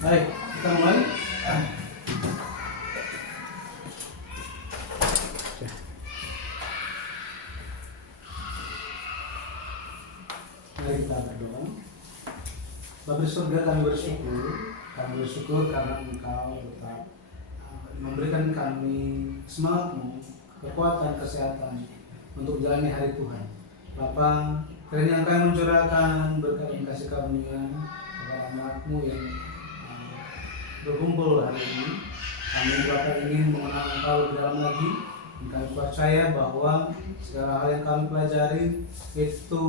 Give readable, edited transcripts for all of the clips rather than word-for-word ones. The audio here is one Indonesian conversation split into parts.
Baik, kita mulai. Mari kita berdoa. Bapa di surga, kami bersyukur karena Engkau tetap memberikan kami semangat-Mu, kekuatan, kesehatan untuk menjalani hari Tuhan. Bapa, kiranya Engkau mencurahkan berkat dan kasih karunia kepada anak-Mu yang berkumpul hari ini. Kami Bapa ingin mengenal Engkau lebih dalam lagi. Kami percaya bahwa segala hal yang kami pelajari itu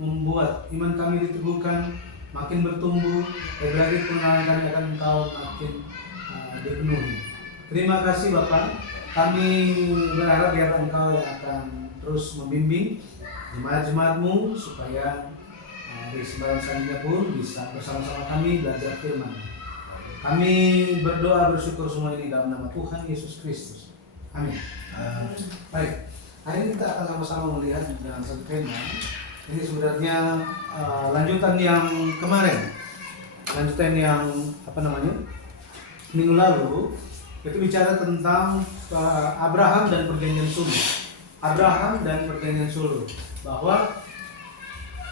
membuat iman kami diteguhkan, makin bertumbuh, lagi pengenalan kami akan Engkau makin dipenuhi. Terima kasih Bapak. Kami berharap biar Engkau yang akan terus membimbing jemaat-jemaat-Mu supaya di sembahyang selanjutnya pun bisa bersama-sama kami belajar firman. Kami berdoa bersyukur semua ini dalam nama Tuhan Yesus Kristus. Amin. Baik, hari ini kita akan sama-sama melihat dengan satu tema. Ini sebenarnya lanjutan yang kemarin, lanjutan yang minggu lalu itu bicara tentang Abraham dan perjanjian suluh. Abraham dan perjanjian suluh, bahwa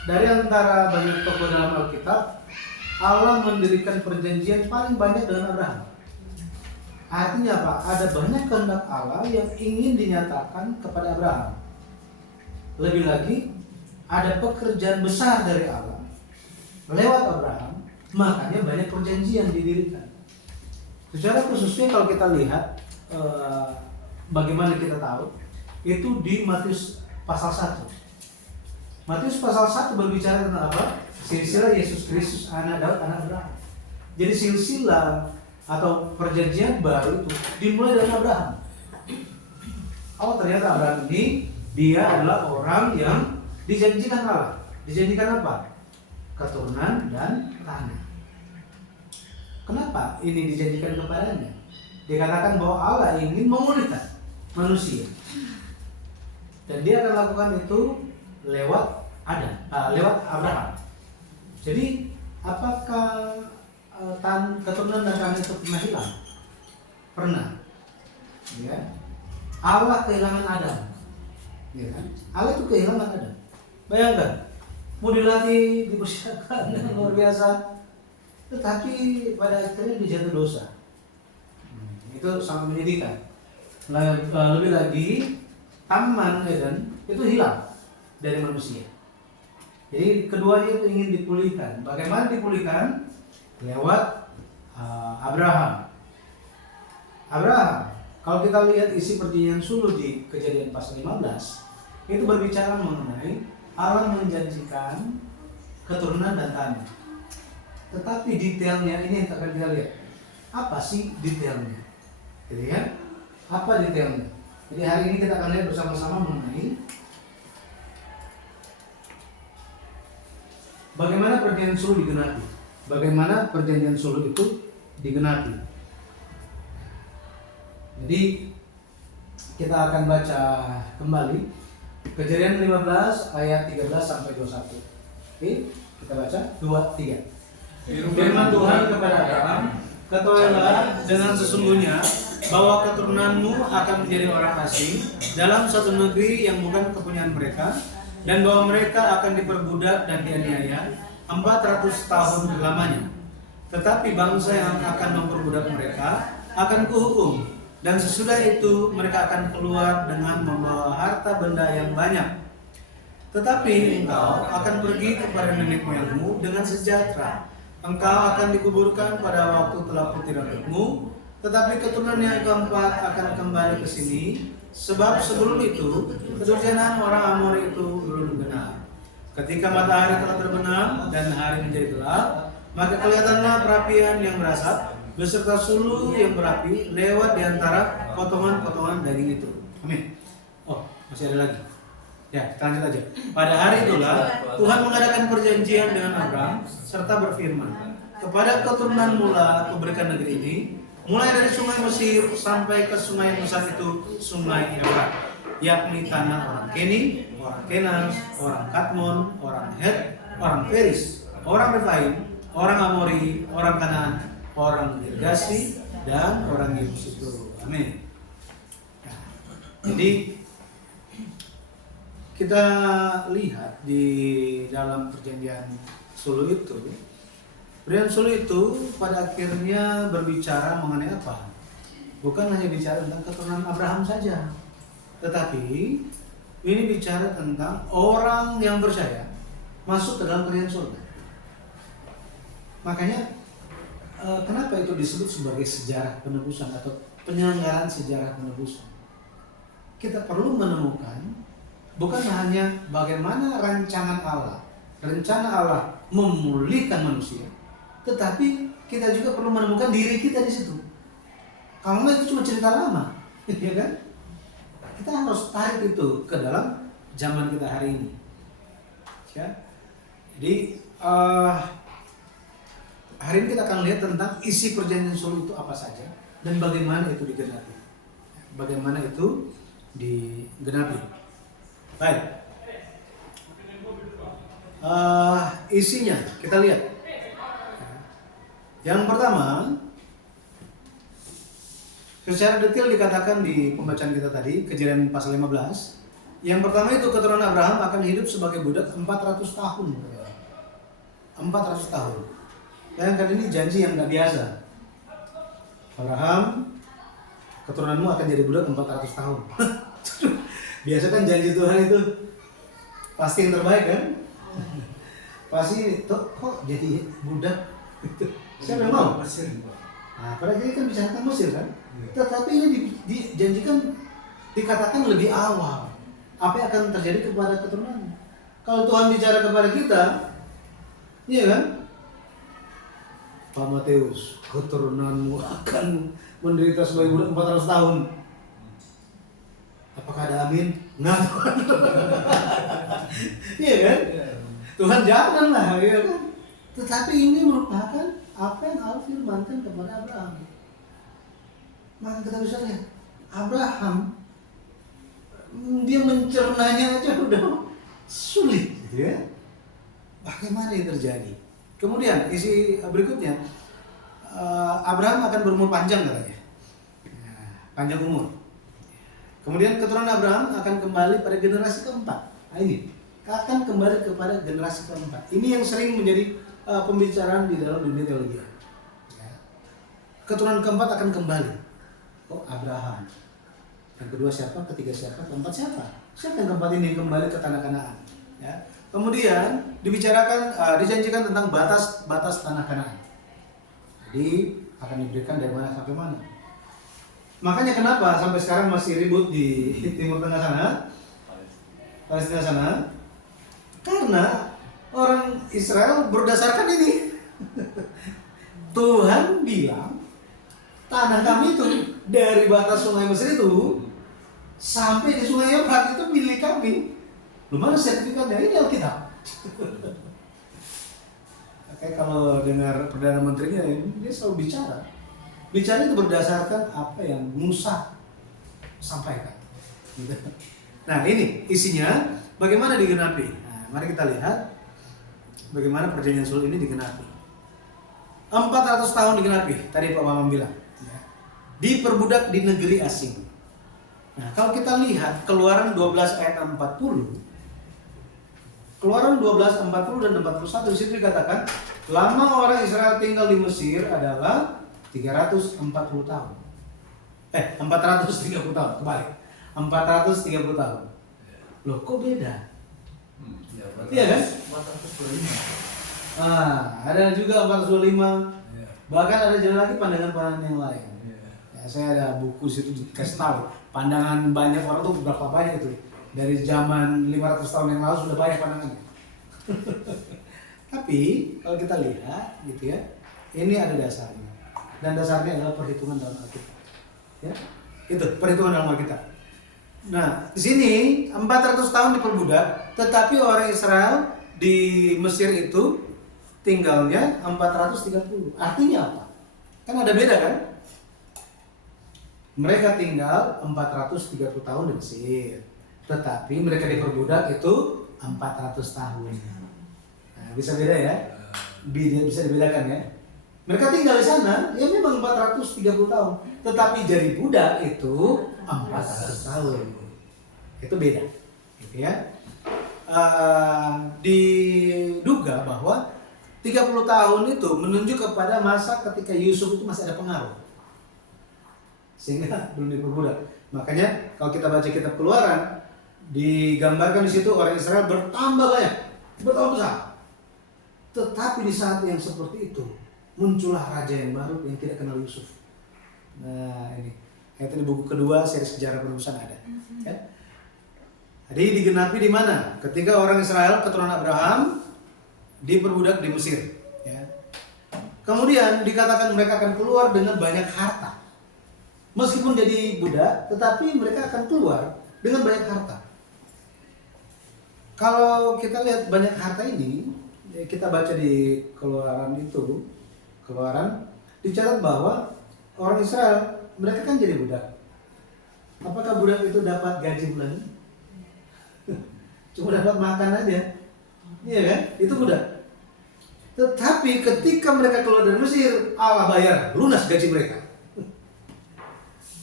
dari antara banyak tokoh dalam Alkitab, Allah mendirikan perjanjian paling banyak dengan Abraham. Artinya apa? Ada banyak kehendak Allah yang ingin dinyatakan kepada Abraham. Lebih lagi, ada pekerjaan besar dari Allah lewat Abraham, makanya banyak perjanjian didirikan. Secara khususnya kalau kita lihat bagaimana kita tahu, itu di Matius pasal 1. Matius pasal 1 berbicara tentang apa? Silsilah Yesus Kristus, anak Daud, anak Abraham. Jadi silsilah atau perjanjian baru itu dimulai dari Abraham. Oh, ternyata Abraham ini dia adalah orang yang dijanjikan Allah. Dijanjikan apa? Keturunan dan tanah. Kenapa ini dijanjikan kepadanya? Dikatakan bahwa Allah ingin memulihkan manusia, dan dia akan lakukan itu lewat lewat Abraham. Jadi apakah keturunan dan tanah itu pernah hilang? Pernah. Ya. Allah kehilangan Adam. Ya kan? Allah itu kehilangan Adam. Bayangkan, mau dilatih, dipersiapkan dengan luar biasa, tetapi pada akhirnya dia jatuh dosa. Itu sangat menyedihkan. Lebih lagi, Taman Eden itu hilang dari manusia. Jadi keduanya itu ingin dipulihkan. Bagaimana dipulihkan? Lewat Abraham. Kalau kita lihat isi perjanjian suluh di Kejadian pasal 15, itu berbicara mengenai Allah menjanjikan keturunan dan tanah. Tetapi detailnya ini yang akan kita lihat. Apa sih detailnya? Jadi ya, apa detailnya? Jadi hari ini kita akan lihat bersama-sama mengenai bagaimana perjanjian suluh digenapi. Bagaimana perjanjian suluh itu digenapi. Jadi kita akan baca kembali Kejadian 15 ayat 13 sampai 21. Oke, kita baca 2, 3. Firman Tuhan kepada Abraham, ketahuilah dengan sesungguhnya bahwa keturunanmu akan menjadi orang asing dalam satu negeri yang bukan kepunyaan mereka, dan bahwa mereka akan diperbudak dan dianiaya 400 tahun lamanya. Tetapi bangsa yang akan memperbudak mereka akan kuhukum, dan sesudah itu mereka akan keluar dengan membawa harta benda yang banyak. Tetapi engkau akan pergi kepada nenek moyangmu dengan sejahtera. Engkau akan dikuburkan pada waktu telah putih rambutmu, tetapi keturunan yang keempat akan kembali ke sini, sebab sebelum itu kedurjanaan orang Amori itu belum genap. Ketika matahari telah terbenam dan hari menjadi gelap, maka kelihatanlah perapian yang berasap beserta suluh yang berapi lewat di antara potongan-potongan daging itu. Amin. Oh, masih ada lagi. Ya, kita lanjut aja. Pada hari itulah Tuhan mengadakan perjanjian dengan Abraham serta berfirman, kepada keturunan mula kuberikan negeri ini, mulai dari sungai Mesir sampai ke sungai yang besar itu, sungai Efrat, yakni tanah orang Keni, orang Kenan, orang Kadmon, orang Het, orang Feris, orang Refaim, orang Amori, orang Kanaan, orang Gergasi, dan orang Yebus itu. Amin. Nah, jadi kita lihat di dalam perjanjian Sulu itu, perjanjian Sulu itu pada akhirnya berbicara mengenai apa? Bukan hanya bicara tentang keturunan Abraham saja, tetapi ini bicara tentang orang yang percaya masuk ke dalam kerajaan surga. Makanya kenapa itu disebut sebagai sejarah penebusan atau penyelenggaraan sejarah penebusan? Kita perlu menemukan bukan hanya bagaimana rencana Allah memulihkan manusia, tetapi kita juga perlu menemukan diri kita di situ. Kalau itu cuma cerita lama, ya kan? Kita harus tarik itu ke dalam zaman kita hari ini. Ya. Jadi hari ini kita akan lihat tentang isi perjanjian Sulu itu apa saja dan bagaimana itu digenapi. Bagaimana itu digenapi. Baik. Isinya kita lihat. Yang pertama, secara detail dikatakan di pembacaan kita tadi, Kejadian pasal 15. Yang pertama itu keturunan Abraham akan hidup sebagai budak 400 tahun. 400 tahun. Bayangkan ini janji yang gak biasa. Abraham, keturunanmu akan jadi budak 400 tahun. Biasa kan janji Tuhan itu pasti yang terbaik kan? Pasti kok jadi budak? Siapa yang mau? Nah, pada jadi kan bicara tentang Mesir kan? Tetapi ini dijanjikan, dikatakan lebih awal. Apa yang akan terjadi kepada keturunannya? Kalau Tuhan bicara kepada kita, iya kan? Pak Matius, keturunanmu akan menderita sebagai budak 400 tahun. Apakah ada amin? Enggak. Iya kan? Tuhan janganlah, ya kan? Tetapi ini merupakan apa yang Allah firmankan kepada Abraham. Maka kita bisa lihat, Abraham dia mencernanya aja udah sulit, gitu ya. Bagaimana yang terjadi? Kemudian isi berikutnya, Abraham akan berumur panjang katanya, panjang umur. Kemudian keturunan Abraham akan kembali pada generasi keempat. Nah ini akan kembali kepada generasi keempat. Ini yang sering menjadi pembicaraan di dalam dunia teologi. Keturunan keempat akan kembali. Oh Abraham. Yang kedua siapa? Ketiga siapa? Keempat siapa? Siapa yang keempat ini kembali ke tanah Kanaan? Ya. Kemudian dibicarakan, dijanjikan tentang batas tanah Kanaan. Jadi akan diberikan dari mana sampai mana. Makanya kenapa sampai sekarang masih ribut di Timur Tengah sana, Palestina sana? Karena orang Israel berdasarkan ini. Tuhan bilang tanah kami itu dari batas sungai Mesir itu sampai di sungai Efrat itu milik kami. Lu mana sertifikatnya? Ini Alkitab. Kayak kalau dengar Perdana Menterinya, dia selalu bicara. Bicara itu berdasarkan apa yang Musa sampaikan. Nah ini isinya bagaimana digenapi. Nah, mari kita lihat bagaimana perjanjian Sulu ini digenapi. 400 tahun digenapi. Tadi Pak Bambang bilang. Diperbudak di negeri asing. Nah kalau kita lihat Keluaran 12 ayat 40. Keluaran 12, 40 dan 41 di situ dikatakan lama orang Israel tinggal di Mesir adalah 340 tahun. 430 tahun, kebalik. 430 tahun. Loh kok beda? Iya kan? 425. Ada juga 425. Bahkan ada jalan lagi pandangan-pandangan yang lain. Ya, saya ada buku situ dikasih tahu. Pandangan banyak orang tuh berapa banyak itu. Dari zaman 500 tahun yang lalu sudah banyak pandangannya. Tapi kalau kita lihat gitu ya, ini ada dasarnya. Dan dasarnya adalah perhitungan dalam Alkitab. Ya. Itu perhitungan dalam Alkitab. Nah, di sini 400 tahun diperbudak, tetapi orang Israel di Mesir itu tinggalnya 430. Artinya apa? Kan ada beda kan? Mereka tinggal 430 tahun di Mesir. Tetapi mereka diperbudak itu 400 tahun. Nah, bisa beda ya? Bisa dibedakan ya? Mereka tinggal di sana, ya memang 430 tahun. Tetapi jadi budak itu 400 tahun. Itu beda. Gitu ya. Diduga bahwa 30 tahun itu menunjuk kepada masa ketika Yusuf itu masih ada pengaruh. Sehingga belum diperbudak. Makanya kalau kita baca kitab Keluaran, digambarkan di situ orang Israel bertambah banyak, bertambah besar. Tetapi di saat yang seperti itu, muncullah raja yang baru yang tidak kenal Yusuf. Nah ini, itu di buku kedua seri sejarah penebusan ada. Ya. Jadi digenapi di mana? Ketika orang Israel keturunan Abraham diperbudak di Mesir. Ya. Kemudian dikatakan mereka akan keluar dengan banyak harta. Meskipun jadi budak, tetapi mereka akan keluar dengan banyak harta. Kalau kita lihat banyak harta ini, kita baca di Keluaran itu, Keluaran dicatat bahwa orang Israel mereka kan jadi budak. Apakah budak itu dapat gaji bulanan? Cuma dapat makan aja, iya kan? Itu budak. Tetapi ketika mereka keluar dari Mesir, Allah bayar lunas gaji mereka.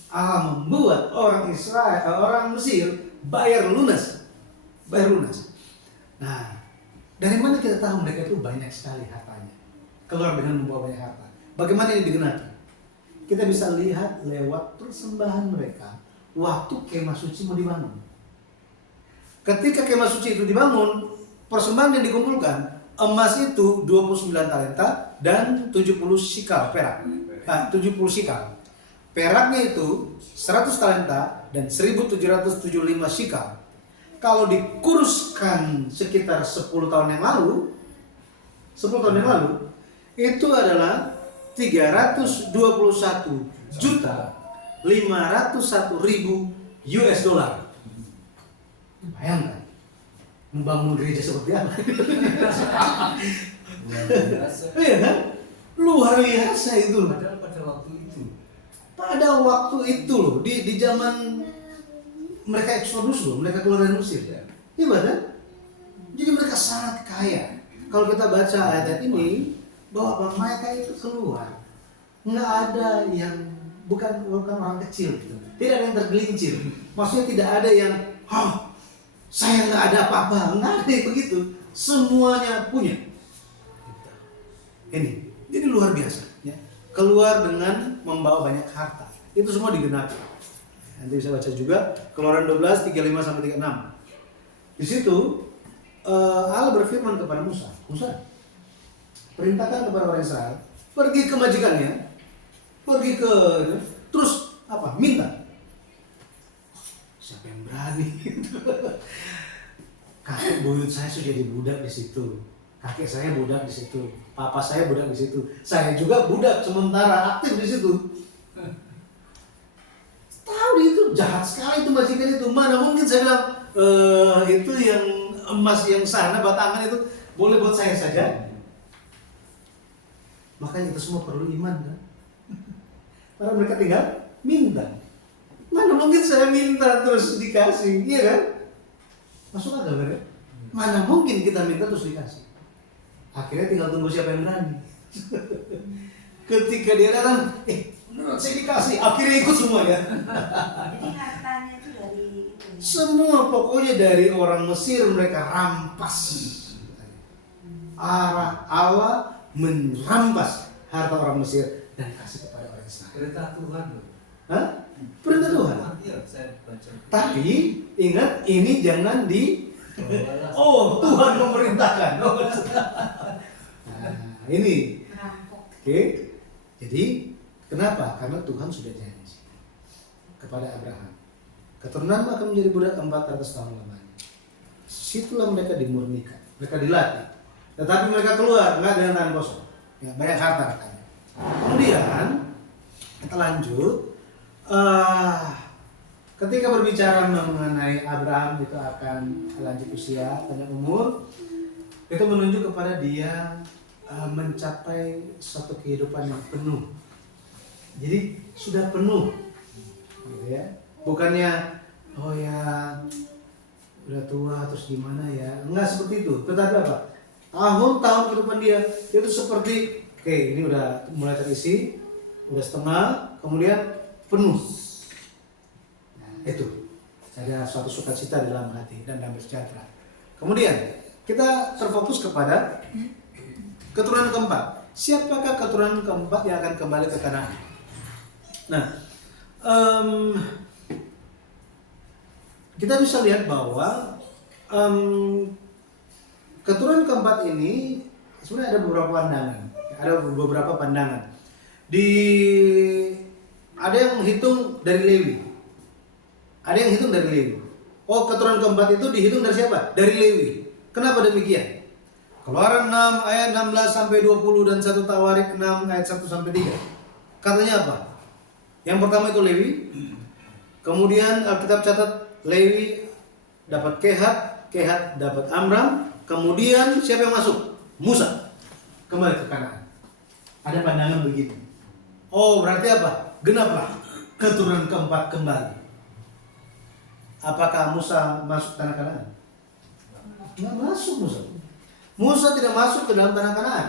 Allah membuat orang Israel, orang Mesir bayar lunas, Nah, dari mana kita tahu mereka itu banyak sekali hartanya? Keluar dengan membawa banyak harta. Bagaimana ini digenapi? Kita bisa lihat lewat persembahan mereka waktu kemah suci mau dibangun. Ketika kemah suci itu dibangun, persembahan yang dikumpulkan, emas itu 29 talenta dan 70 sikal perak. 70 sikal. Peraknya itu 100 talenta dan 1775 sikal. Kalau dikuruskan sekitar 10 tahun yang lalu, itu adalah 321 juta 501.000 US dollar. Bayangkan membangun gereja seperti apa? Iya kan? Luar biasa itu. Padahal pada waktu itu loh, di zaman mereka Exodus loh, mereka keluar dari Mesir. Iya kan? Jadi mereka sangat kaya. Kalau kita baca ayat ini, bahwa mereka itu keluar, nggak ada yang bukan orang kecil, gitu. Tidak ada yang tergelincir. Maksudnya tidak ada yang, saya nggak ada apa-apa, nggak ada yang begitu. Semuanya punya. Ini, jadi luar biasa. Ya. Keluar dengan membawa banyak harta. Itu semua digenapi. Nanti bisa baca juga Keluaran 12 35 sampai 36. Di situ Allah berfirman kepada Musa, perintahkan kepada orang Israel pergi ke majikannya, terus apa? Minta. Siapa yang berani? Kakek buyut saya sudah jadi budak di situ. Kakek saya budak di situ, papa saya budak di situ, saya juga budak sementara aktif di situ. Tahu itu jahat sekali itu majikan itu. Mana mungkin saya bilang itu yang emas yang sana batangan itu boleh buat saya saja. Makanya itu semua perlu iman kan. Karena mereka tinggal minta. Mana mungkin saya minta terus dikasih, iya kan? Masuk akal kan? Mana mungkin kita minta terus dikasih. Akhirnya tinggal tunggu siapa yang berani. Ketika dia datang, menurut saya dikasih, akhirnya ikut semua ya. Jadi hartanya itu dari itu. Semua pokoknya dari orang Mesir mereka rampas. Allah merampas harta orang Mesir dan kasih kepada orang Israel. Perintah Tuhan loh. Hah? Perintah Tuhan. Iya, saya baca. Tapi ingat ini jangan di Tuhan memerintahkan. Nah, ini. Merampok. Oke. Jadi kenapa? Karena Tuhan sudah janji kepada Abraham. Keturunanmu akan menjadi budak 400 tahun lamanya. Situlah mereka dimurnikan, mereka dilatih. Tetapi mereka keluar nggak dengan tangan kosong. Ya, banyak harta katanya. Kemudian kita lanjut. Ketika berbicara mengenai Abraham itu akan lanjut usia, panjang umur, itu menunjuk kepada dia mencapai suatu kehidupan yang penuh. Jadi sudah penuh, gitu ya. Bukannya udah tua terus gimana ya? Enggak seperti itu. Tetapi apa? Tahun-tahun kehidupan dia itu seperti Oke, ini udah mulai terisi, udah setengah, kemudian penuh. Nah, itu ada suatu sukacita di dalam hati dan damai sejahtera. Kemudian kita terfokus kepada keturunan keempat. Siapakah keturunan keempat yang akan kembali ke Kanaan? Nah, kita bisa lihat bahwa keturunan keempat ini sebenarnya ada beberapa pandangan. Ada beberapa pandangan. Ada yang menghitung dari Lewi. Ada yang hitung dari Lewi. Oh, keturunan keempat itu dihitung dari siapa? Dari Lewi. Kenapa demikian? Keluaran 6 ayat 16 sampai 20 dan 1 Tawarik 6 ayat 1 sampai 3. Katanya apa? Yang pertama itu Lewi. Kemudian Alkitab catat Lewi dapat Kehat, Kehat dapat Amram. Kemudian siapa yang masuk? Musa. Kembali ke Kanaan. Ada pandangan begini. Oh, berarti apa? Genaplah keturunan keempat kembali. Apakah Musa masuk tanah Kanaan? Tidak masuk Musa. Musa tidak masuk ke dalam tanah Kanaan.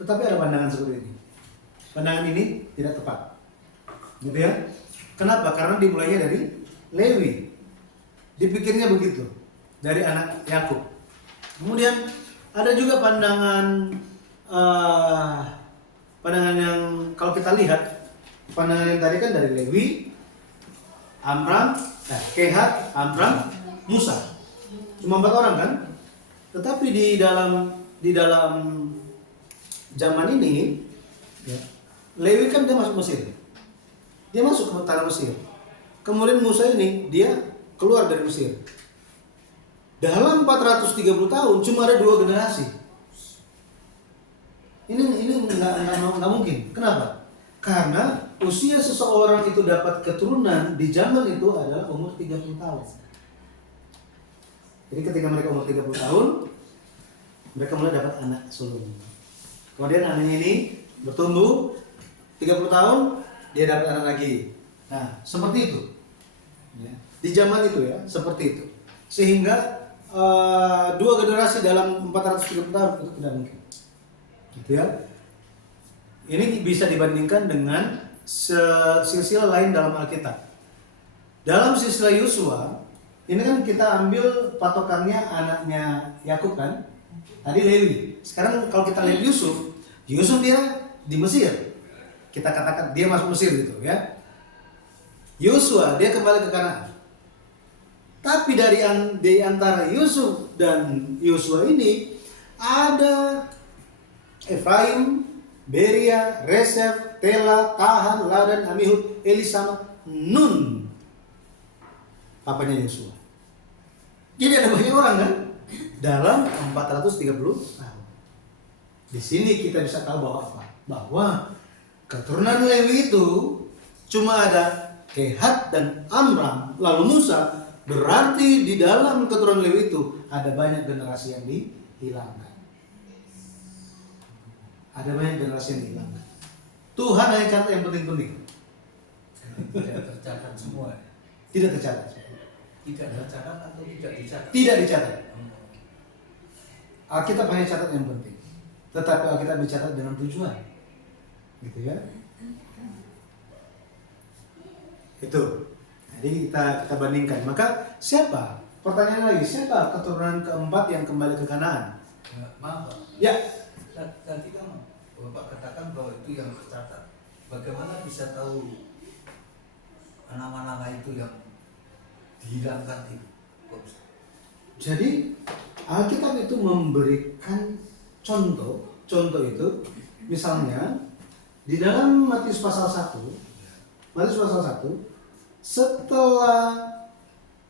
Tetapi ada pandangan seperti ini. Pandangan ini tidak tepat. Gitu ya? Kenapa? Karena dimulainya dari Lewi. Dipikirnya begitu. Dari anak Yakub. Kemudian ada juga pandangan yang kalau kita lihat, pandangan yang tadi kan dari Lewi, Amram, Kehat, Amram, Musa. Cuma 4 orang kan? Tetapi di dalam zaman ini, ya, Lewi kan dia masuk Mesir. Dia masuk ke tanah Mesir. Kemudian Musa ini dia keluar dari Mesir. Dalam 430 tahun cuma ada 2 generasi. Ini nggak mungkin. Kenapa? Karena usia seseorang itu dapat keturunan di zaman itu adalah umur 30 tahun. Jadi ketika mereka umur 30 tahun, mereka mulai dapat anak sulung. Kemudian anaknya ini bertumbuh 30 tahun, dia dapat anak lagi. Nah, seperti itu. Ya. Di zaman itu ya, seperti itu. Sehingga 2 generasi dalam 430 tahun itu tidak mungkin. Gitu ya. Ini bisa dibandingkan dengan silsilah lain dalam Alkitab. Dalam silsilah Yosua, ini kan kita ambil patokannya anaknya Yakub kan? Tadi Lewi. Sekarang kalau kita lihat Yusuf dia di Mesir. Kita katakan dia masuk Mesir gitu ya. Yosua dia kembali ke Kanaan. Tapi di antara Yusuf dan Yosua ini ada Efraim, Beria, Resef, Tela, Tahan, Ladan, Amihud, Elisama, Nun. Papanya Yosua. Jadi ada banyak orang kan? Dalam 430 tahun. Di sini kita bisa tahu bahwa apa? Bahwa keturunan Lewi itu cuma ada Kehat dan Amram, lalu Musa. Berarti di dalam keturunan Lewi itu ada banyak generasi yang dihilangkan. Ada banyak generasi yang dihilangkan. Tuhan hanya catat yang penting-penting. Tidak tercatat semua. Tidak tercatat. Tidak tercatat atau tidak dicatat? Tidak dicatat. Alkitab hanya catat yang penting. Tetapi Alkitab dicatat dengan tujuan. Gitu ya. Itu. Jadi kita bandingkan. Maka siapa? Pertanyaan lagi, siapa keturunan keempat yang kembali ke Kanaan? Maaf Pak. Ya. Tadi kan Bapak katakan bahwa itu yang tercatat. Bagaimana bisa tahu nama-nama itu yang dihilangkan itu? Jadi Alkitab itu memberikan contoh itu misalnya di dalam Matius pasal 1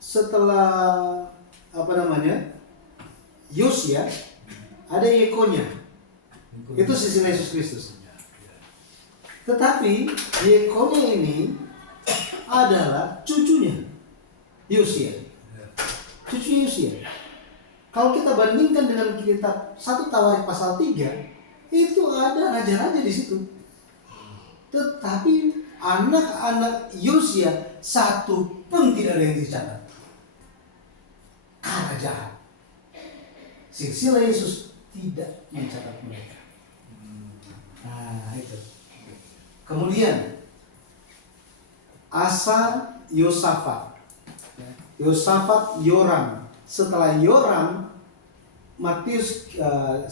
setelah apa namanya Yosia ada Yekonia, itu sisi Yesus Kristus. Tetapi Yekonia ini adalah cucunya Yosia. Cucu Yosia. Kalau kita bandingkan dengan kitab 1 Tawarik pasal 3, itu ada raja-raja di situ. Tetapi anak-anak Yosia satu pun tidak ada yang dicatat. Karena jahat. silsilah Yesus tidak mencatat mereka. Nah itu. Kemudian Asa, Yosafat, Yosafat, Yoram. Setelah Yoram, Matius,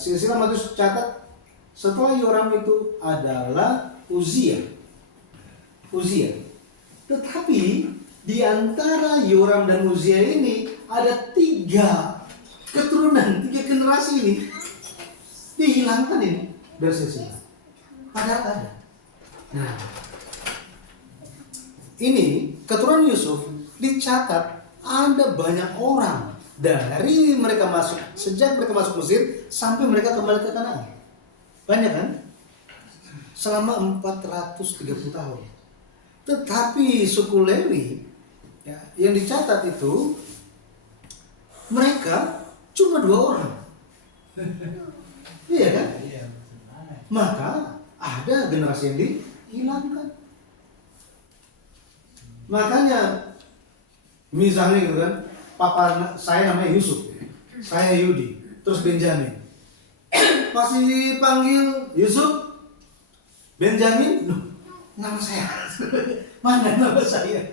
silsilah Matius catat setelah Yoram itu adalah Uzia. Tetapi di antara Yoram dan Uzia ini ada 3 keturunan, 3 generasi ini dihilangkan ini dari silsilah. Padahal ada. Nah, ini keturunan Yusuf dicatat ada banyak orang dari mereka masuk, sejak mereka masuk Mesir sampai mereka kembali ke Kanaan. Banyak kan? Selama 430 tahun. Tetapi suku Lewi ya, yang dicatat itu mereka cuma 2 orang. Iya kan? Maka ada generasi yang dihilangkan. Makanya misalnya gitu kan, papa saya namanya Yusuf, saya Yudi, terus Benjamin. Pasti dipanggil Yusuf, Benjamin, loh, nama saya, mana nama saya?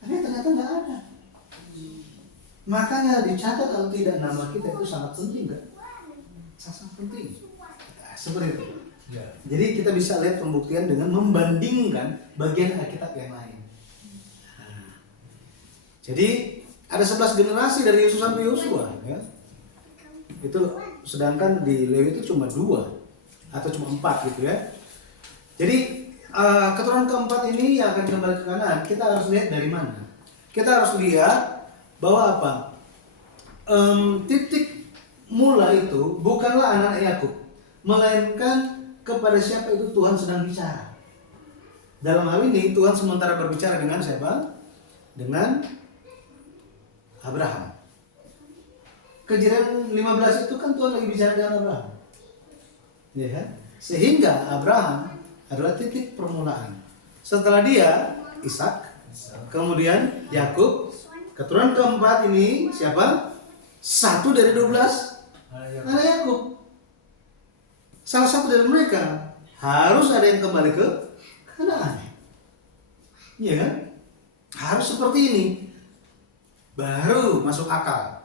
Tapi ternyata nggak ada. Makanya dicatat atau tidak nama kita itu sangat penting, nggak? Sangat penting. Nah, seperti itu. Ya. Jadi kita bisa lihat pembuktian dengan membandingkan bagian Alkitab yang lain. Jadi ada 11 generasi dari Yesus sampai Yosua, ya. Itu sedangkan di Lewi itu cuma 2 atau cuma 4 gitu ya. Jadi keturunan keempat ini yang akan kembali ke Kanaan, kita harus lihat dari mana? Kita harus lihat bahwa apa? Titik mula itu bukanlah anak Yakub, melainkan kepada siapa itu Tuhan sedang bicara. Dalam hal ini Tuhan sementara berbicara dengan siapa? Dengan Abraham. Kejadian 15 itu kan Tuhan lagi bicara dengan Abraham. Ya kan? Sehingga Abraham adalah titik permulaan. Setelah dia Ishak, kemudian Yakub, keturunan keempat ini siapa? 1 dari 12 anak Yakub. Salah satu dari mereka harus ada yang kembali ke Kanaan. Iya kan? Harus seperti ini. Baru masuk akal.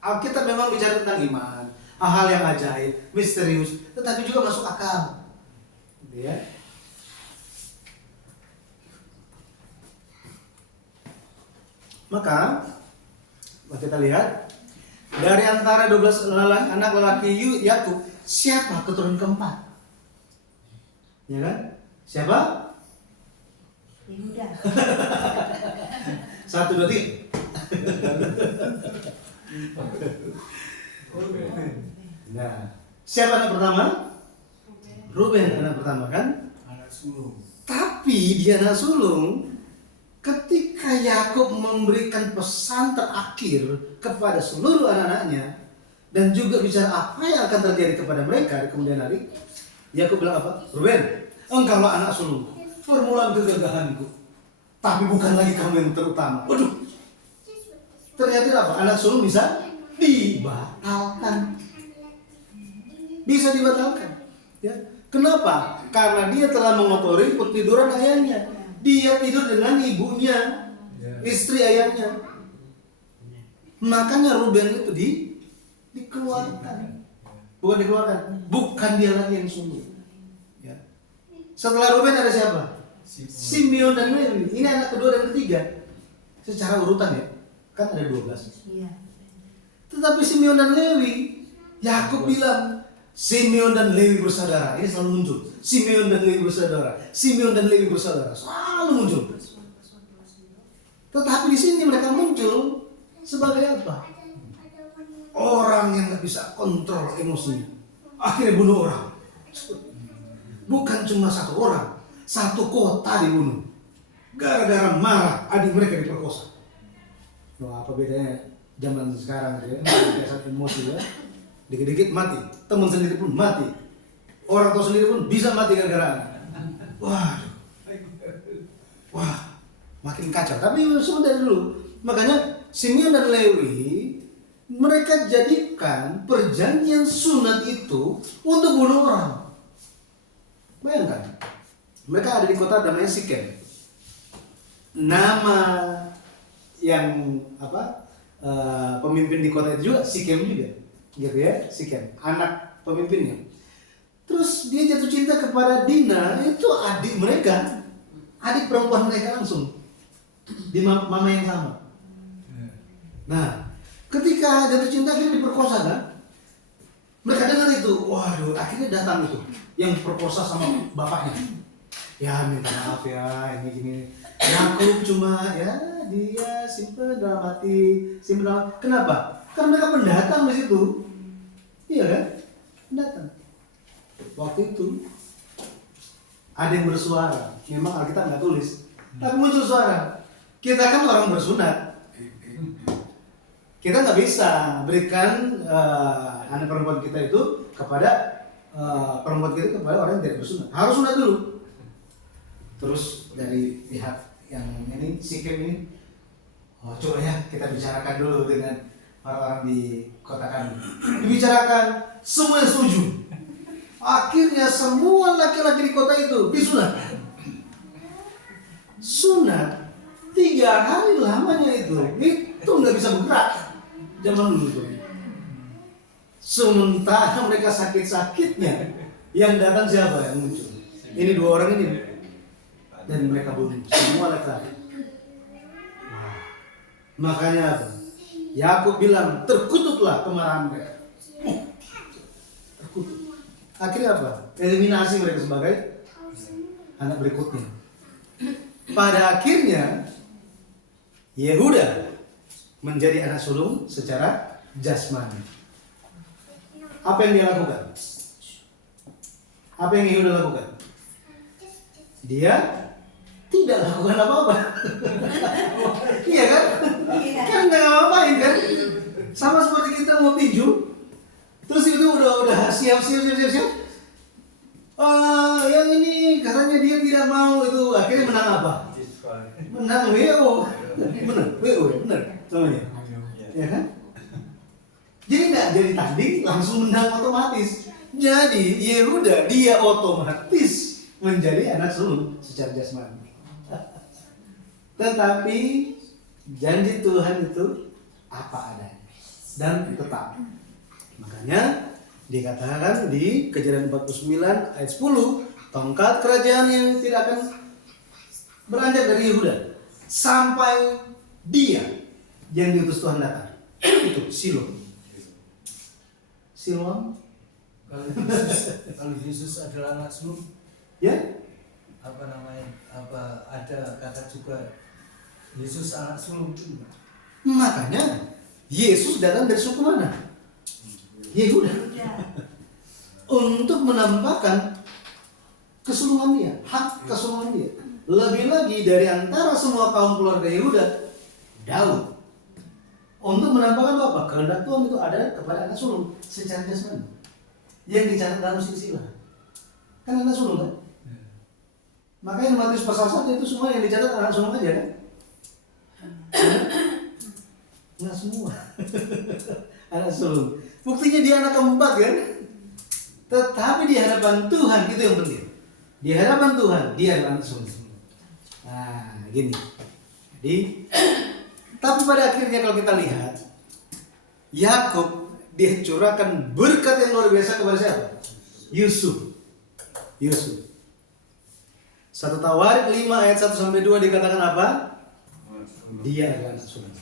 Alkitab memang bicara tentang iman, hal yang ajaib, misterius, tetapi juga masuk akal. Ya. Maka kita lihat dari antara 12 anak lelaki Yakub, siapa keturunan keempat? Ya kan? Siapa? Yehuda. 1, 2, 3. Nah, siapa anak pertama? Ruben anak pertama kan? Anak sulung. Tapi dia anak sulung, ketika Yakub memberikan pesan terakhir kepada seluruh anak-anaknya dan juga bicara apa yang akan terjadi kepada mereka di kemudian hari, Yakub bilang apa? Ruben, engkaulah anak sulung, permulaan kegagahanku. Tapi bukan lagi kamu yang terutama. Waduh. Ternyata apa? Anak sulung bisa dibatalkan. Bisa dibatalkan. Ya. Kenapa? Karena dia telah mengotori pertiduran ayahnya. Dia tidur dengan ibunya, istri ayahnya. Makanya Ruben itu dikeluarkan. Bukan dikeluarkan. Bukan dia lagi yang sungguh. Ya. Setelah Ruben ada siapa? Simeon dan Lewi. Ini anak kedua dan ketiga. Secara urutan ya. Kan ada 12. Iya. Tetapi Simeon dan Lewi, Yakub bilang Simeon dan Lewi bersaudara. Ini selalu muncul. Simeon dan Lewi bersaudara. Simeon dan Lewi bersaudara. Selalu muncul. Tetapi di sini mereka muncul sebagai apa? Orang yang nggak bisa kontrol emosinya. Akhirnya bunuh orang. Bukan cuma 1 orang. 1 kota dibunuh. Gara-gara marah adik mereka diperkosa. Wah, apa bedanya zaman sekarang gitu ya? Biasa emosi ya. Dikit-dikit mati. Teman sendiri pun mati. Orang tua sendiri pun bisa mati gara-gara. Wah, makin kacau. Tapi semua dari dulu. Makanya Simeon dan Lewi mereka jadikan perjanjian sunat itu untuk bunuh orang. Bayangkan, mereka ada di kota namanya Sikem. Nama yang pemimpin di kota itu juga Sikem juga, gitu ya, Sikem, anak pemimpinnya. Terus dia jatuh cinta kepada Dina, itu adik mereka, adik perempuan mereka langsung di mama yang sama. Nah, ketika jatuh cinta akhirnya diperkosa kan, mereka dengar itu, waduh, akhirnya datang itu yang perkosa sama bapaknya. Ya minta maaf ya, ini gini. Yakub cuma ya dia simpen dalam hati, simpen dalam. Kenapa? Karena mereka pendatang di situ, iya kan? Pendatang. Waktu itu ada yang bersuara. Memang Alkitab nggak tulis, tapi muncul suara. Kita kan orang bersunat. Kita nggak bisa berikan anak perempuan kita itu kepada perempuan kita kepada orang yang tidak bersunat. Harus sunat dulu. Terus dari pihak yang ini Sikem ini, oh coba ya kita bicarakan dulu dengan orang-orang di kota kami. Dibicarakan, semua setuju. Akhirnya semua laki-laki di kota itu disunat. Sunat 3 hari lamanya itu nggak bisa bergerak zaman dulu tuh. Sementara mereka sakit-sakitnya, yang datang siapa yang muncul? Ini 2 orang ini, dan mereka bunuh semua laki-laki. Makanya apa? Yakub bilang terkutuklah kemarahan mereka. Terkutuk. Akhirnya apa? Eliminasi mereka sebagai anak berikutnya. Pada akhirnya Yehuda menjadi anak sulung secara jasmani. Apa yang dia lakukan? Apa yang Yehuda lakukan? Dia tidak lakukan apa-apa. Iya kan? Kan nggak ngapain kan? Sama seperti kita mau tinju, terus itu udah siap. Yang ini katanya dia tidak mau, itu akhirnya menang apa? Menang WO. Benar namanya. Ya kan? Jadi nggak jadi tanding langsung menang otomatis. Jadi Yehuda dia otomatis menjadi anak sulung secara jasmani. Tetapi janji Tuhan itu apa adanya dan tetap. Makanya dikatakan di Kejadian 49 ayat 10, tongkat kerajaan yang tidak akan beranjak dari Yehuda sampai dia yang diutus Tuhan datang. Itu Siloam. Kalau Yesus adalah anak sulung, Ya? apa namanya? Apa ada kata juga Yesus anak sulung itu? Makanya Yesus datang dari suku mana? Yehuda. Untuk menampakkan kesulungan dia, hak kesulungan dia. Lebih lagi dari antara semua kaum keluarga Yehuda, Daud. Untuk menampakkan apa? Kehendak Tuhan itu ada kepada anak sulung secara jasmani. Yang dicatat dalam silsilah. Kan anak sulung kan? Makanya Matius pasal 1 itu semua yang dicatat anak sulung aja kan? Nggak semua. Anak sulung. Buktinya dia anak keempat kan? Tetapi di hadapan Tuhan itu yang penting. Di hadapan Tuhan dia adalah anak sulung. Nah, gini. Jadi, tapi pada akhirnya kalau kita lihat, Yakub dia curahkan berkat yang luar biasa kepada siapa? Yusuf. 1 Tawarik 5 ayat 1 sampai 2 dikatakan apa? Dia adalah anak sulung.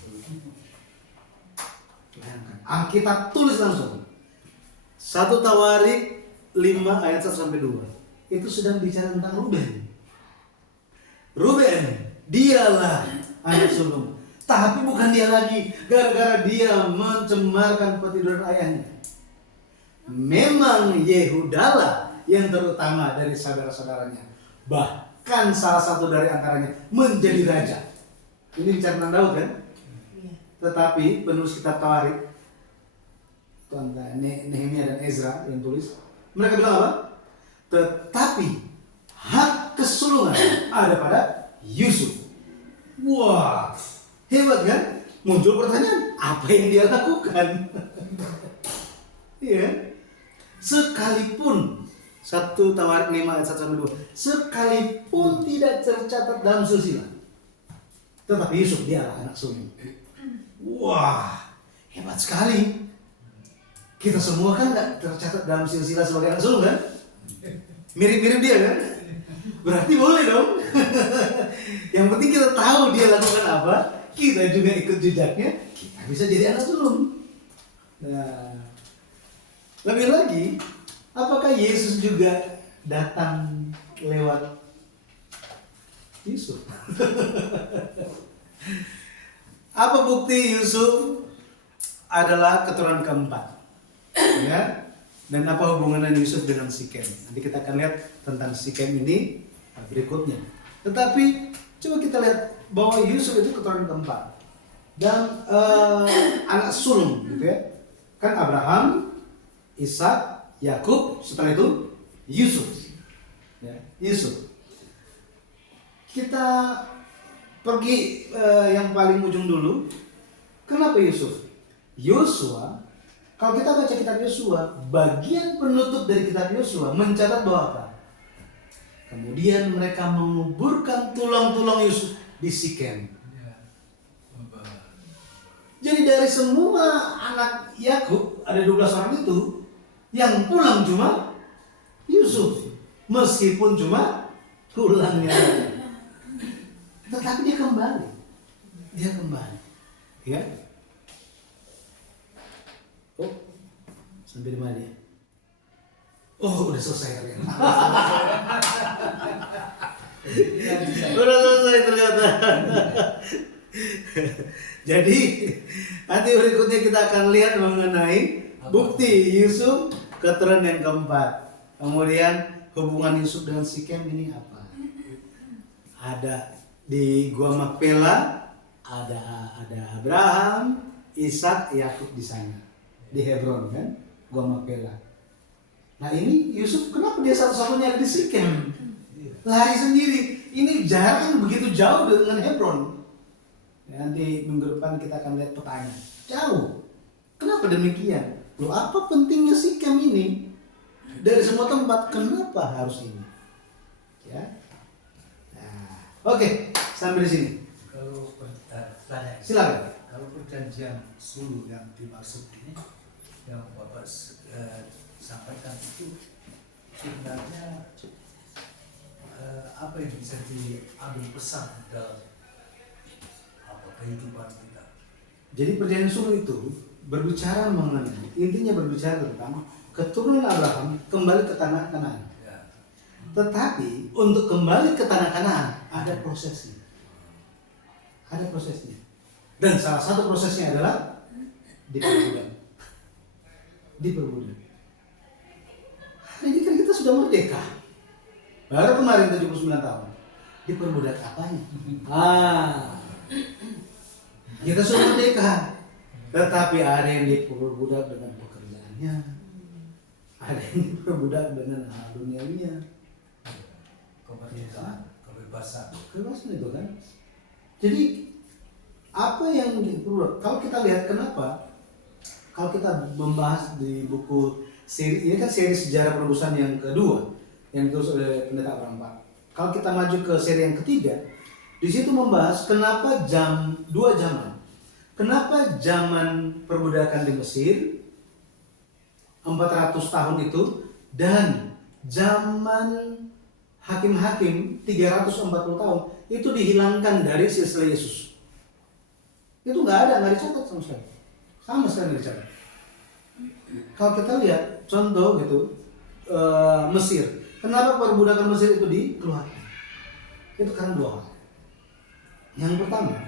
Alkitab tulis langsung. 1 Tawarik 5 ayat 1 sampai 2. Itu sedang bicara tentang Ruben. Ruben, dialah anak sulung. Tapi bukan dia lagi, gara-gara dia mencemarkan petiduran ayahnya. Memang Yehudalah yang terutama dari saudara-saudaranya. Bahkan salah satu dari antaranya menjadi raja. Ini bicara tentang Daud kan? Tetapi penulis kitab Tawarik, Nehemia dan Ezra yang tulis, mereka bilang apa? Tetapi hak kesulungan ada pada Yusuf. Wah, hebat kan? muncul pertanyaan, apa yang dia lakukan? Iya. Sekalipun 1 Tawarik 5 ayat 1-2, sekalipun tidak tercatat dalam silsilah, tetapi Yusuf dia anak sulung. Wah, hebat sekali. Kita semua kan nggak tercatat dalam silsilah sebagai anak sulung kan? Mirip-mirip dia kan? Berarti boleh dong. Yang penting kita tahu dia lakukan apa, kita juga ikut jejaknya, kita bisa jadi anak sulung. Nah, lebih lagi, apakah Yesus juga datang lewat Yusuf? Apa bukti Yusuf adalah keturunan keempat? Ya. Dan apa hubungannya Yusuf dengan Sikem? Nanti kita akan lihat tentang Sikem ini berikutnya. Tetapi coba kita lihat bahwa Yusuf itu keturunan keempat dan anak sulung, gitu ya. Kan Abraham, Ishak, Yakub, setelah itu Yusuf. Ya, Yusuf. Kita pergi yang paling ujung dulu. Kenapa Yusuf? Yosua, kalau kita baca kitab Yosua, bagian penutup dari kitab Yosua mencatat bahwa apa? Kemudian mereka menguburkan tulang-tulang Yusuf di Sikem. Jadi dari semua anak Yakub, ada 12 orang itu, yang pulang cuma Yusuf. Meskipun cuma tulangnya. Tetapi dia kembali. Dia kembali. Ya. Oh, sampai di mana dia? Oh, udah selesai ternyata. Udah selesai ternyata. Jadi nanti berikutnya kita akan lihat mengenai bukti Yusuf keturunan yang keempat. Kemudian hubungan Yusuf dengan Sikem ini apa? Ada di Gua Makpela, ada Abraham, Ishak, Yakub di sana. Di Hebron kan, Gua Makpela. Nah ini Yusuf kenapa dia satu-satunya ada di Sikem? Lari sendiri. Ini jarak yang begitu jauh dengan Hebron. Nanti minggu depan kita akan lihat petanya. Jauh. Kenapa demikian? Loh, apa pentingnya Sikem ini? Dari semua tempat, kenapa harus ini? Ya. Nah, oke, sampai di sini. Kalau tanya, Silakan. kalau perjanjian sulu yang dimaksud ini, yang Bapak sampaikan itu sebenarnya apa yang bisa diambil pesan dalam kehidupan kita. Jadi perjanjian sulu itu berbicara mengenai, intinya berbicara tentang keturunan Abraham kembali ke tanah Kanaan. Ya. Tetapi untuk kembali ke tanah Kanaan ada prosesnya. Ada prosesnya. Dan salah satu prosesnya adalah diperbudak. Diperbudak. Hari ini kan kita sudah merdeka. Baru kemarin 79 tahun. Diperbudak apanya? Kita sudah merdeka. Tetapi ada yang diperbudak dengan pekerjaannya. Ada yang diperbudak dengan hal duniawinya. Kebebasan. Kebebasan itu kan. Jadi apa yang diperbudak? Kalau kita lihat kenapa? Kalau kita membahas di buku seri ini kan seri sejarah penebusan yang kedua yang ditulis oleh Pendeta Abraham Pak. Kalau kita maju ke seri yang ketiga, di situ membahas kenapa dua zaman. Kenapa zaman perbudakan di Mesir 400 tahun itu dan zaman hakim-hakim 340 tahun itu dihilangkan dari silsilah Yesus. Itu nggak dicatat sama sekali. Sama sekali nggak dicatat. Kalau kita lihat contoh gitu Mesir, kenapa perbudakan Mesir itu dikeluarkan? Itu karena dua hal. Yang pertama,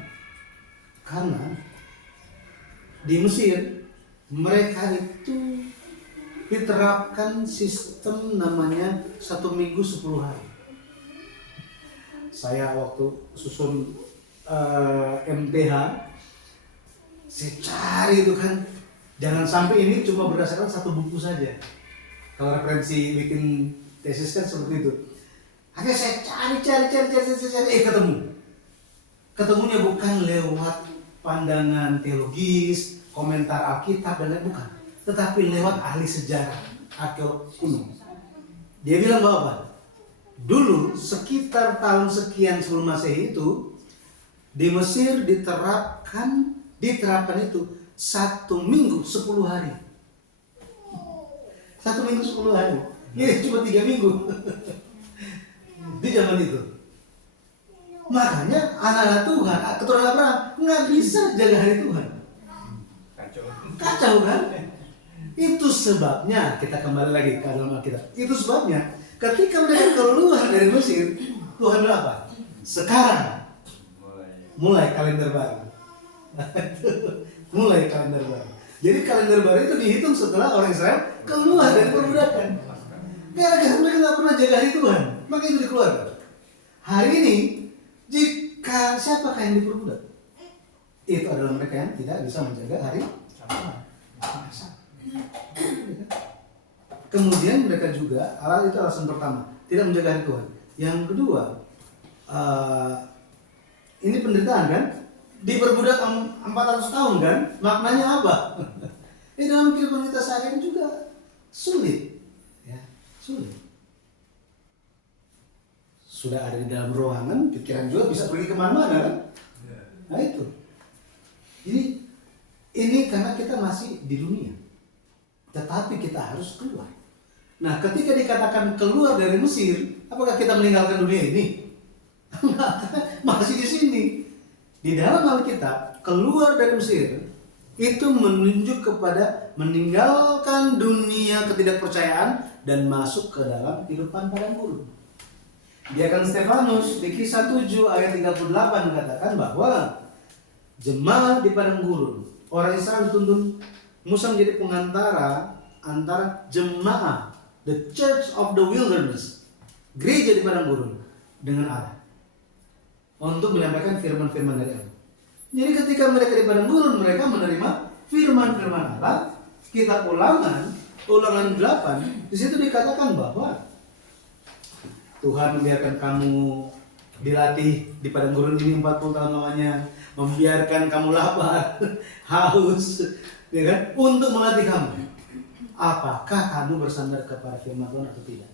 karena di Mesir mereka itu diterapkan sistem namanya 1 minggu 10 hari. Saya waktu susun MTH, saya cari itu kan, jangan sampai ini cuma berdasarkan satu buku saja. Kalau referensi bikin tesis kan seperti itu. Akhirnya saya cari, ketemu. Ketemunya bukan lewat pandangan teologis, komentar Alkitab dan lain, bukan. Tetapi lewat ahli sejarah arkeolog kuno. Dia bilang bahwa apa? Dulu sekitar tahun sekian sebelum Masehi itu di Mesir diterapkan itu 1 minggu 10 hari. 1 minggu 10 hari. Ini cuma 3 minggu. Di zaman itu. Makanya anak-anak Tuhan, keturunan Abraham nggak bisa jaga hari Tuhan. Kacau kan? Itu sebabnya, kita kembali lagi ke dalam Alkitab. Itu sebabnya ketika mereka keluar dari Mesir, Tuhan bilang apa? Sekarang mulai kalender baru. Mulai kalender baru. Jadi kalender baru itu dihitung setelah orang Israel keluar dari perbudakan. Gara-gara mereka nggak pernah jaga hari Tuhan, maka itu dikeluarkan. Hari ini, jika siapakah yang diperbudak? Itu adalah mereka yang tidak bisa menjaga hari Tuhan. Kemudian mereka juga, itu alasan pertama, tidak menjaga hari Tuhan. Yang kedua, ini penderitaan kan? Diperbudak 400 tahun kan? Maknanya apa? Ini dalam kehidupan kita sehari-hari juga sulit. Ya, sulit. Sudah ada di dalam ruangan, pikiran juga bisa pergi kemana-mana kan? Nah itu. Jadi ini karena kita masih di dunia. Tetapi kita harus keluar. Nah, ketika dikatakan keluar dari Mesir, apakah kita meninggalkan dunia ini? Masih di sini. Di dalam Alkitab, keluar dari Mesir itu menunjuk kepada meninggalkan dunia ketidakpercayaan dan masuk ke dalam kehidupan padang gurun. Diakan Stefanus di Kisah 7 ayat 38 mengatakan bahwa jemaat di padang gurun, orang Israel dituntun Musa menjadi pengantara antara jemaah, the church of the wilderness, gereja di padang gurun, dengan Allah, untuk menyampaikan firman-firman dari Allah. Jadi ketika mereka di padang gurun, mereka menerima firman-firman Allah. Kitab Ulangan 8, di situ dikatakan bahwa Tuhan membiarkan kamu dilatih di padang gurun ini 40 tahun lamanya, membiarkan kamu lapar, haus, ya kan? Untuk melatih kamu. Apakah kamu bersandar kepada firman Tuhan atau tidak?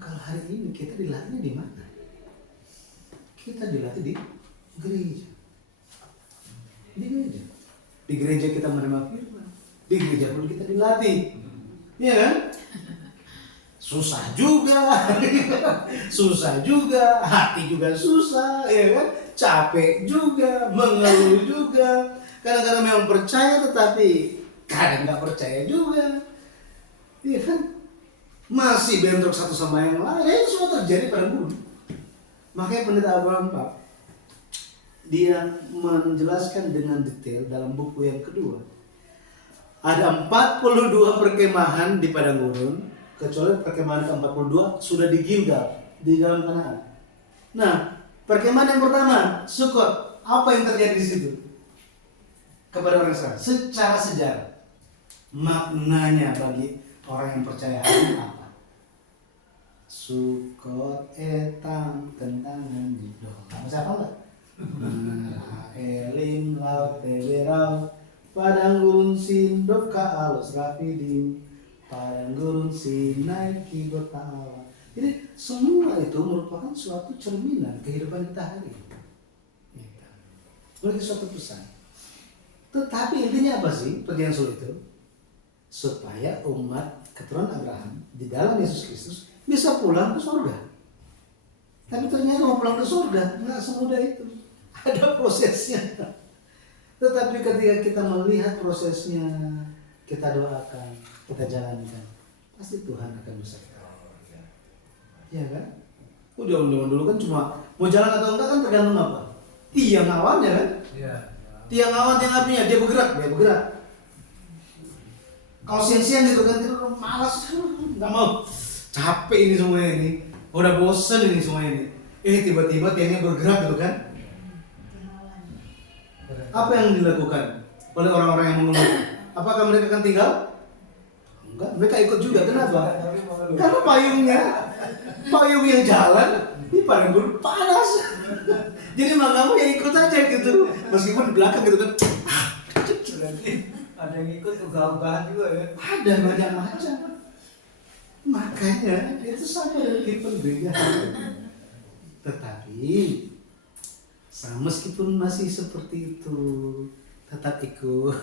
Kalau hari ini kita dilatih di mana? Kita dilatih di gereja. Di gereja. Di gereja kita menerima firman. Di gereja pun kita dilatih. Iya kan? Susah juga. Susah juga, hati juga susah, ya kan? Capek juga, mengeluh juga. Kadang-kadang memang percaya tetapi kadang nggak percaya juga. Iya kan? Masih bentrok satu sama yang lain. Itu semua terjadi pada guru. Makanya Pendeta Abraham Pak, dia menjelaskan dengan detail dalam buku yang kedua. Ada 42 perkemahan di padang gurun, kecuali perkemahan ke-42 sudah di Gilgal, di dalam Kanaan. Nah, perkemahan yang pertama, Sukot, apa yang terjadi di situ? Kepada orang Israel, secara sejarah, maknanya bagi orang yang percaya hari apa? Sukot etang tentangan jido. Kamu siapa enggak? Elim laut tewerau, padang gurun sindok ka alus rafidim, padang gurun sinai kibot ta'ala. Jadi semua itu merupakan suatu cerminan kehidupan kita hari ini. Sebagai suatu pesan. Tetapi intinya apa sih perjanjian Solo itu? Supaya umat keturunan Abraham di dalam Yesus Kristus bisa pulang ke surga. Tapi ternyata mau pulang ke surga nggak semudah itu. Ada prosesnya. Tetapi ketika kita melihat prosesnya, kita doakan, kita jalankan, pasti Tuhan akan beserta. Ya kan? Udah dulu kan cuma mau jalan atau enggak kan tergantung apa? Tiang awannya kan? Iya. Tiang awan, tiang apinya, dia bergerak. Kalau siang-siang gitu kan, kita malas, nggak mau. Capek ini semuanya ini, udah bosen ini semuanya ini. Tiba-tiba tiangnya bergerak gitu kan? Apa yang dilakukan oleh orang-orang yang mengeluh? Apakah mereka akan tinggal? Enggak, mereka ikut juga. Kenapa? Karena payung yang jalan Ini padang gurun panas. Jadi mau nggak mau ya ikut aja gitu. Meskipun di belakang gitu kan. Berarti ada yang ikut ugal-ugalan juga ya. Ada banyak macam. Makanya itu sama dengan kehidupan gereja. Tetapi meskipun masih seperti itu, tetap ikut,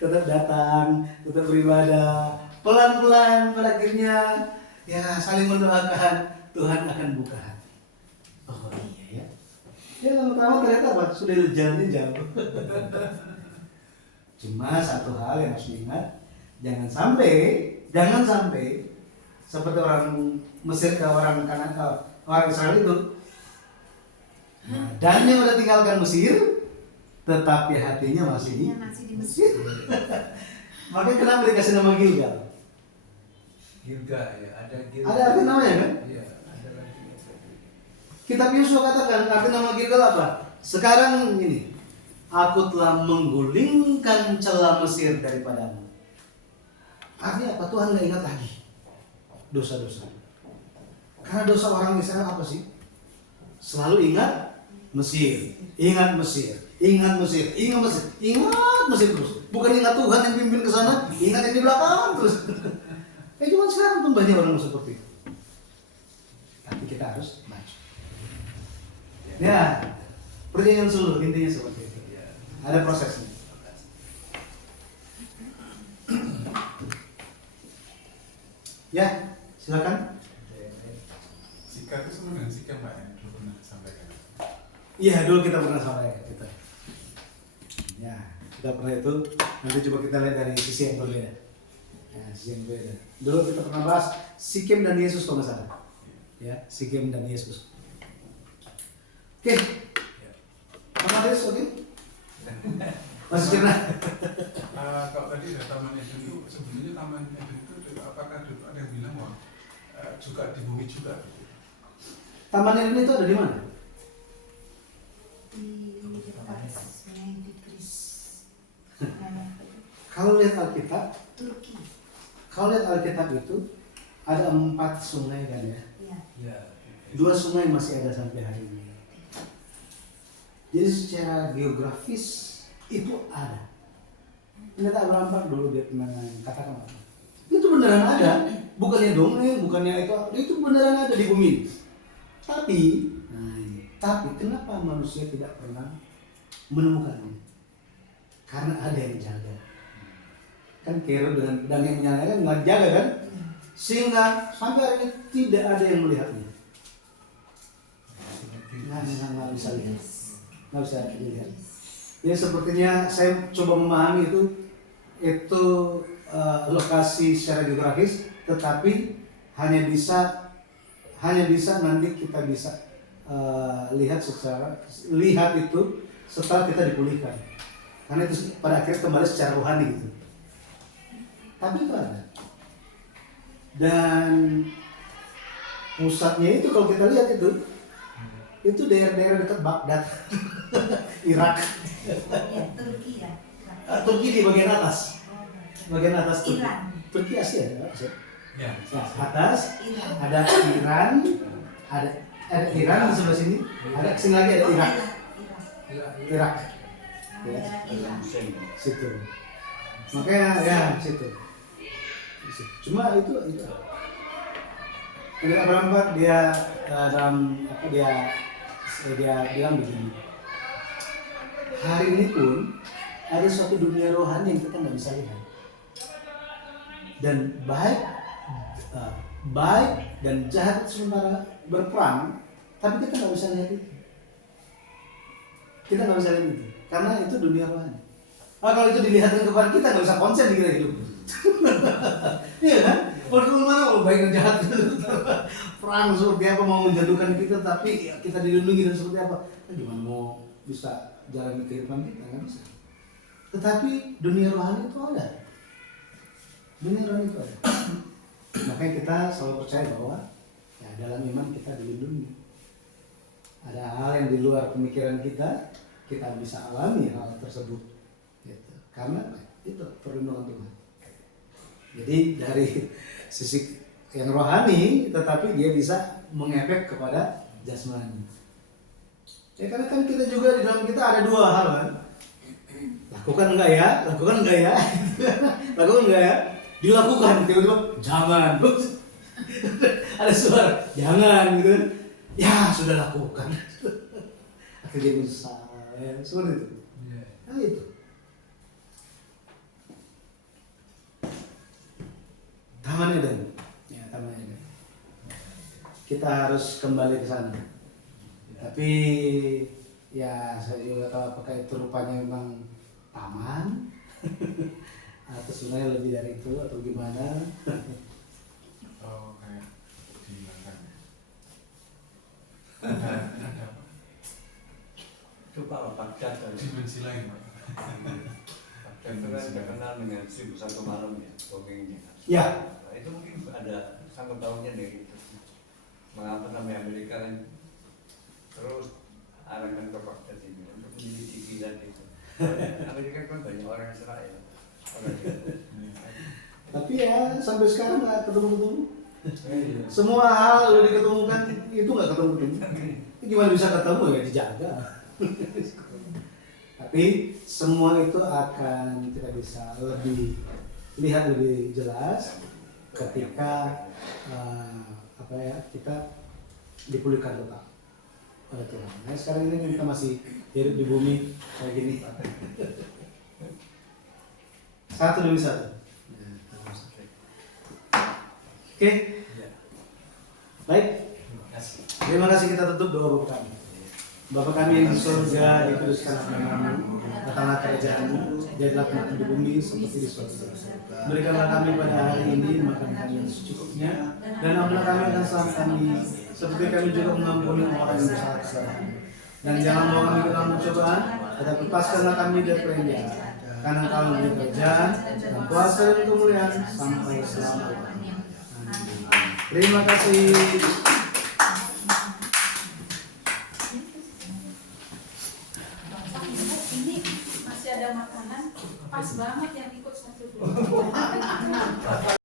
tetap datang, tetap beribadah. Pelan-pelan pada akhirnya ya saling mendoakan, Tuhan akan buka hati. Oh iya ya. Ya lama-lama ternyata apa? Sudah jalannya jauh. Cuma satu hal yang harus diingat, jangan sampai seperti orang Mesir ke orang Kanan, orang Israel itu, badannya udah tinggalkan Mesir, tetapi hatinya masih di Mesir. Makanya kenapa dikasih nama Gilgal? Gilgal ya, ada Gilgal. Ada arti namanya kan? Iya, ada artinya. Kitab Yosua katakan arti nama Gilgal apa? Sekarang ini, aku telah menggulingkan celah Mesir daripadamu. Artinya apa? Tuhan nggak ingat lagi dosa-dosa. Karena dosa orang Israel apa sih? Selalu ingat Mesir, ingat Mesir, ingat Mesir, ingat Mesir, ingat Mesir terus. Bukan ingat Tuhan yang pimpin ke sana, ingat yang di belakang terus. Cuma sekarang pun banyak orang seperti itu. Tapi kita harus maju. Ya, perjanjian Suluh intinya seperti itu. Ada prosesnya. Ya, silakan. Sikap itu sama dengan sikap Pak yang dulu pernah sampaikan. Iya, dulu kita pernah sampaikan itu. Ya, kita pernah itu. Nanti coba kita lihat dari sisi yang berbeda. Ya, sisi yang berbeda. Dulu kita pernah bahas Sikem dan Yesus kalau nggak salah. Ya, Sikem dan Yesus. Oke. Mana Yesus oke? Masih kena. Kalau tadi ada Taman Eden itu, sebenarnya Taman Eden itu apakah ada yang bilang bahwa juga di bumi juga? Taman Eden itu ada di mana? Di dekat Sungai Tigris. Kalau lihat Alkitab, Turki. kalau lihat Alkitab itu ada 4 sungai kan ya. Iya. Ya. 2 sungai masih ada sampai hari ini. Jadi secara geografis itu ada. Ternyata Abraham Pak dulu dia pernah katakan apa? Itu beneran ada, bukannya dongeng, bukannya itu beneran ada di bumi. Tapi kenapa manusia tidak pernah menemukannya? Karena ada yang jaga. Kan Kero dengan pedang yang menyala kan nggak jaga kan? Sehingga sampai hari ini tidak ada yang melihatnya. Nggak bisa lihat. Nggak bisa dilihat. Ya sepertinya saya coba memahami itu lokasi secara geografis, tetapi hanya bisa nanti kita bisa lihat itu setelah kita dipulihkan. Karena itu pada akhirnya kembali secara rohani gitu. Tapi itu ada. Dan pusatnya itu kalau kita lihat itu daerah-daerah dekat Baghdad, Irak. Ya, Turki ya. Turki di bagian atas. Oh, Bagian atas Turki. Iran. Turki Asia ya. Ya. Nah, atas Iran. ada Iran, ada Iran di sebelah sini, ada sini lagi ada Irak. Irak. Ya. Iran. Situ. Makanya ya situ. Cuma itu. Jadi Abraham Pak dia dia bilang begini. Hari ini pun ada suatu dunia rohani yang kita nggak bisa lihat. Dan baik dan jahat sementara berperang, tapi kita nggak bisa lihat itu. Kita nggak bisa lihat itu, karena itu dunia rohani. Kalau itu dilihatkan kepada kita nggak bisa konsen di kita hidup. Iya kan? Kalau mana baik dan jahat perang seperti apa mau menjatuhkan kita, tapi kita dilindungi dan seperti apa? Gimana mau bisa jalani kehidupan kita? Nggak bisa. Tetapi dunia rohani itu ada. Dunia rohani itu ada. Makanya kita selalu percaya bahwa ya dalam iman kita dilindungi. Ada hal yang di luar pemikiran kita bisa alami hal tersebut. Gitu. Karena itu perlindungan Tuhan. Jadi dari sisi yang rohani, tetapi dia bisa mengefek kepada jasmani. Ya karena kan kita juga di dalam kita ada dua hal kan. Lakukan enggak ya? Lakukan enggak ya? Lakukan enggak ya? Dilakukan, tiba-tiba jangan. Ada suara jangan gitu kan. Ya sudah lakukan. Akhirnya menyesal ya, seperti itu. Iya. Nah itu. Taman Eden. Ya, Taman Eden. Kita harus kembali ke sana. Tapi ya saya juga tahu apakah itu rupanya memang taman atau sebenarnya lebih dari itu atau gimana. Oh, kayak dihilangkan. Ada apa? Coba Baghdad tadi. Dimensi lain, Pak. Itu kan terkenal dengan 1001 malam ya, dongengnya. Ya. Nah, itu mungkin ada sangkut pautnya dari itu. Mengapa sampai Amerika kan terus arahkan ke Baghdad ini untuk menyelidiki tadi itu. Amerika kan banyak orang Israel. Tapi ya sampai sekarang nggak ketemu-ketemu. Iya. Semua hal udah diketemukan itu nggak ketemu-ketemu. Gimana bisa ketemu ya dijaga. Tapi semua itu akan kita bisa lebih lihat lebih jelas ketika kita dipulihkan total oleh Tuhan. Nah sekarang ini kita masih hidup di bumi kayak gini. Satu demi satu. Oke. Baik. Terima kasih, kita tutup doa Bapak kami. Bapak kami yang di surga, dikuduskan namamu, datanglah kerajaanmu, jadilah kehendak di bumi seperti di surga. Berikanlah kami pada hari ini makan kami yang secukupnya, dan ampunilah kami akan salah kami, seperti kami juga mengampuni orang yang bersalah kepada kami. Dan jangan bawa kami ke dalam pencobaan, tetapi lepaskanlah kami dari penyakit. Karena Engkau mempunyai kerajaan dan kuasa dan kemuliaan sampai selama-lamanya. Amin. Terima kasih. Ini masih ada makanan pas banget yang ikut satu dua.